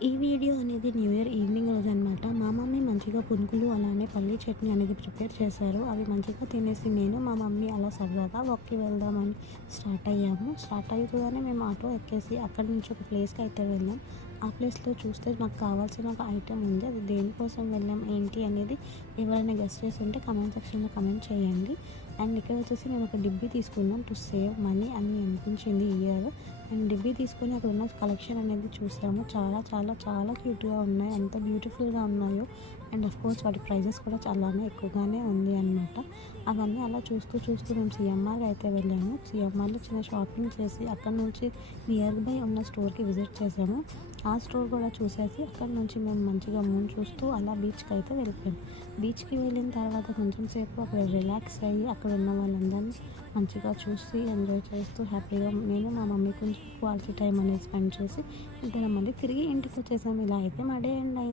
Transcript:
ఈ వీడియో అనేది new year evening రోజనమాట. మా మమ్మీ మంచిగా పునుగులు అలానే పల్లీ చట్నీ అనేది ప్రిపేర్ చేశారు. అవి మంచిగా తినేసి నేను, మా మమ్మీ అలా సరదాగా వాక్‌కి వెళ్దామని స్టార్ట్ అయ్యాము. స్టార్ట్ అవుతూనే మేము ఆటో ఎక్కేసి అక్కడి నుంచి ఒక ప్లేస్‌కి అయితే వెళ్ళాం. ఆ ప్లేస్‌లో చూస్తే మాకు కావాల్సిన ఒక ఐటెమ్ ఉంది. అది దేనికోసం వెళ్ళాం, ఏంటి అనేది ఎవరైనా గెస్ చేసి ఉంటే కామెంట్ సెక్షన్‌లో కామెంట్ చేయండి. అండ్ ఇక్కడ వచ్చేసి మేము ఒక డిబ్బీ తీసుకున్నాం టు సేవ్ మనీ అని అనిపించింది ఈ ఇయర్. అండ్ డిబ్బీ తీసుకొని అక్కడ ఉన్న కలెక్షన్ అనేది చూసాము. చాలా చాలా చాలా క్యూట్‌గా ఉన్నాయి. ఎంత బ్యూటిఫుల్‌గా ఉన్నాయో. అండ్ ఆఫ్‌కోర్స్ వాటి ప్రైజెస్ కూడా చాలానే ఎక్కువగానే ఉంది అనమాట. అవన్నీ అలా చూస్తూ చూస్తూ మేము సీఎంఆర్‌కి అయితే వెళ్ళాము. సీఎంఆర్‌లో చిన్న షాపింగ్ చేసి అక్కడి నుంచి నియర్ బై ఉన్న స్టోర్‌కి విజిట్ చేసాము. ఆ స్టోర్ కూడా చూసేసి అక్కడి నుంచి మేము మంచిగా మూన్ చూస్తూ అలా బీచ్‌కి అయితే వెళ్ళిపోయాం. బీచ్‌కి వెళ్ళిన తర్వాత కొంచెం సేపు అక్కడ రిలాక్స్ అయ్యి అక్కడ ఉన్న వాళ్ళందరినీ మంచిగా చూసి ఎంజాయ్ చేస్తూ హ్యాపీగా నేను మా మమ్మీ కొంచెం క్వాలిటీ టైం అనేది స్పెండ్ చేసి ఇద్దరం మళ్ళీ తిరిగి ఇంటికి వచ్చేసాము. ఇలా అయితే మా డే ఎండ్ అయింది.